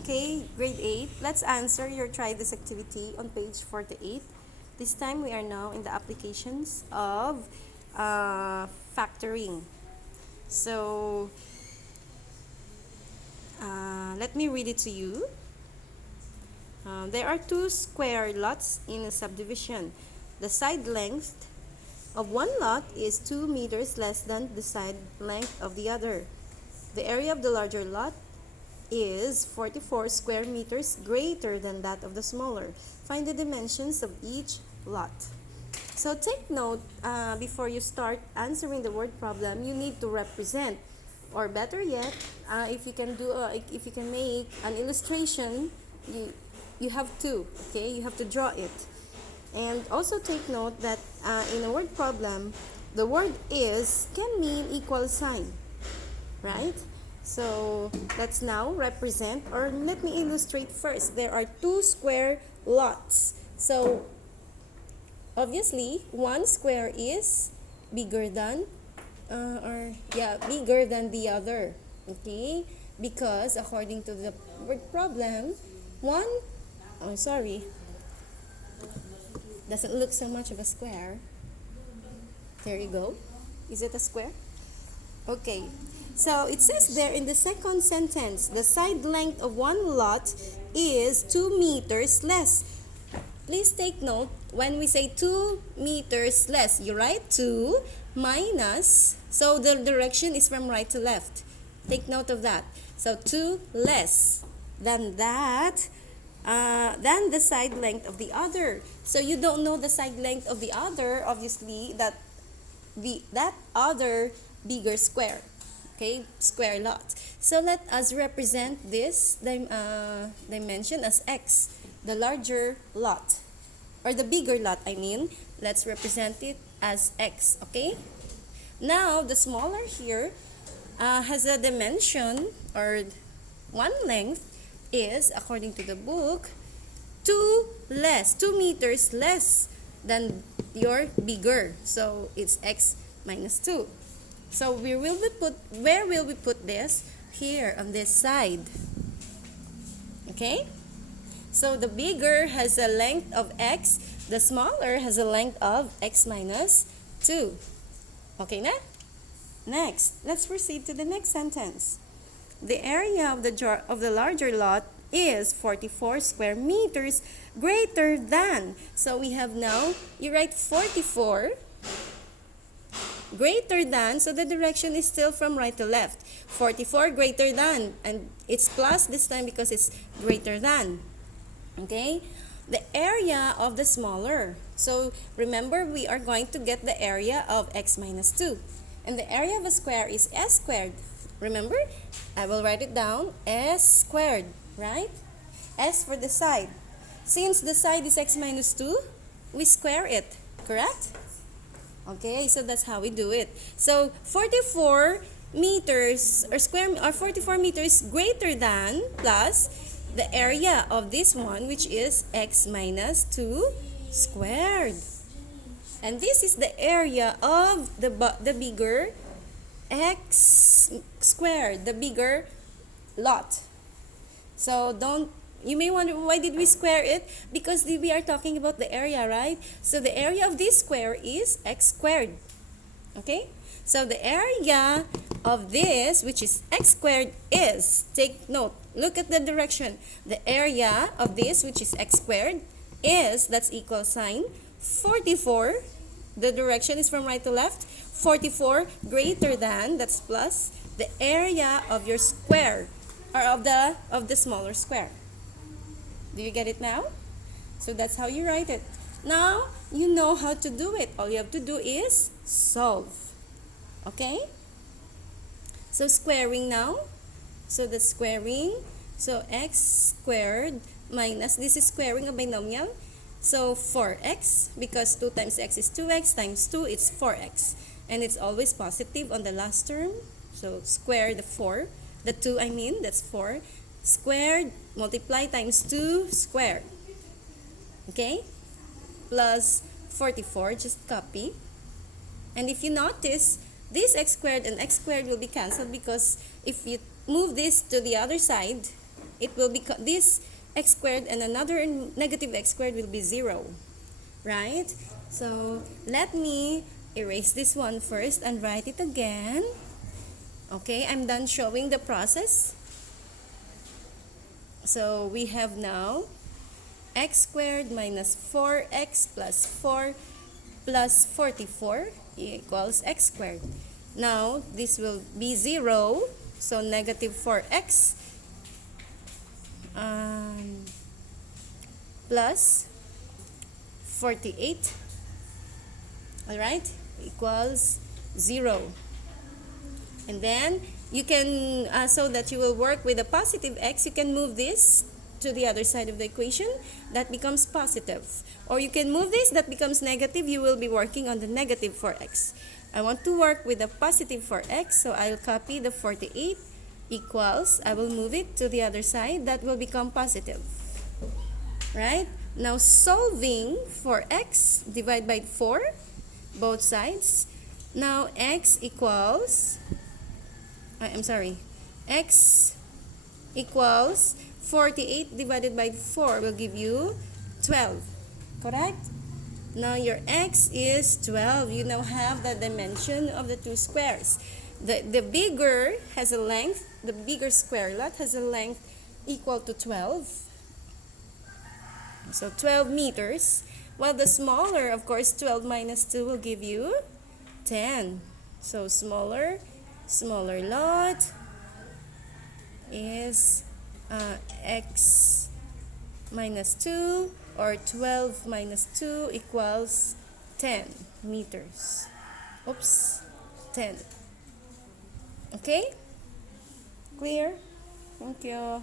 Okay, grade 8. Let's answer your try this activity on page 48. This time we are now in the applications of factoring. So, let me read it to you. There are two square lots in a subdivision. The side length of one lot is 2 meters less than the side length of the other. The area of the larger lot is 44 square meters greater than that of the smaller. Find the dimensions of each lot. So take note, before you start answering the word problem, you need to represent, or better yet, if you can make an illustration, you have to, okay, you have to draw it. And also take note that in a word problem, the word is can mean equal sign, right? So let's now represent, or let me illustrate first. There are two square lots. So obviously, one square is bigger than bigger than the other. Okay? Because according to the word problem, doesn't look so much of a square. There you go. Is it a square? Okay. So it says there in the second sentence, the side length of one lot is 2 meters less. Please take note, when we say 2 meters less, you write 2 minus, so the direction is from right to left. Take note of that. So 2 less than that, than the side length of the other. So you don't know the side length of the other, obviously, that other bigger square. Okay, square lot. So let us represent this dimension as x, the larger lot, or the bigger lot, I mean. Let's represent it as x, okay? Now, the smaller here has a dimension, or one length is, according to the book, 2 meters less than your bigger. So, it's x minus 2. So where will we put this? Here on this side. Okay? So the bigger has a length of x, the smaller has a length of x minus 2. Okay na? Next, let's proceed to the next sentence. The area of the larger lot is 44 square meters greater than. So we have now, you write 44 greater than, so the direction is still from right to left. 44 greater than, and it's plus this time because it's greater than. Okay? The area of the smaller. So remember, we are going to get the area of x minus 2. And the area of a square is s squared. Remember? I will write it down. S squared, right? S for the side. Since the side is x minus 2, we square it, correct? Okay, so that's how we do it. So 44 meters or 44 meters greater than plus the area of this one, which is x minus 2 squared. And this is the area of the bigger x squared, the bigger lot. So you may wonder, why did we square it? Because we are talking about the area, right? So the area of this square is x squared. Okay? So the area of this, which is x squared, is, take note, look at the direction. The area of this, which is x squared, is, that's equal sign, 44. The direction is from right to left. 44 greater than, that's plus, the area of your square, or of the smaller square. Do you get it now? So that's how you write it. Now, you know how to do it. All you have to do is solve. Okay? So squaring now. So the squaring. So x squared minus, this is squaring a binomial. So 4x, because 2 times x is 2x, times 2, it's 4x. And it's always positive on the last term. So square the 4. The 2, I mean, that's 4. Squared, multiply times 2 squared. Okay? Plus 44, just copy. And if you notice, this x squared and x squared will be cancelled because if you move this to the other side, it will be, this x squared and another negative x squared will be 0, right? So let me erase this one first and write it again. Okay, I'm done showing the process. So we have now x squared minus 4x plus 4 plus 44 equals x squared. Now this will be 0, so negative 4x plus 48, alright, equals 0. And then you can, so that you will work with a positive x, you can move this to the other side of the equation. That becomes positive. Or you can move this, that becomes negative. You will be working on the negative 4x. I want to work with a positive 4x, so I'll copy the 48 equals, I will move it to the other side. That will become positive. Right? Now solving for x, divide by 4, both sides. Now x equals, x equals 48 divided by 4 will give you 12, correct? Now your x is 12. You now have the dimension of the two squares. The bigger has a length, the bigger square lot has a length equal to 12. So 12 meters. While the smaller, of course, 12 minus 2 will give you 10. So smaller lot is x minus 2, or 12 minus 2 equals 10 meters. Oops, 10. Okay? Clear? Thank you.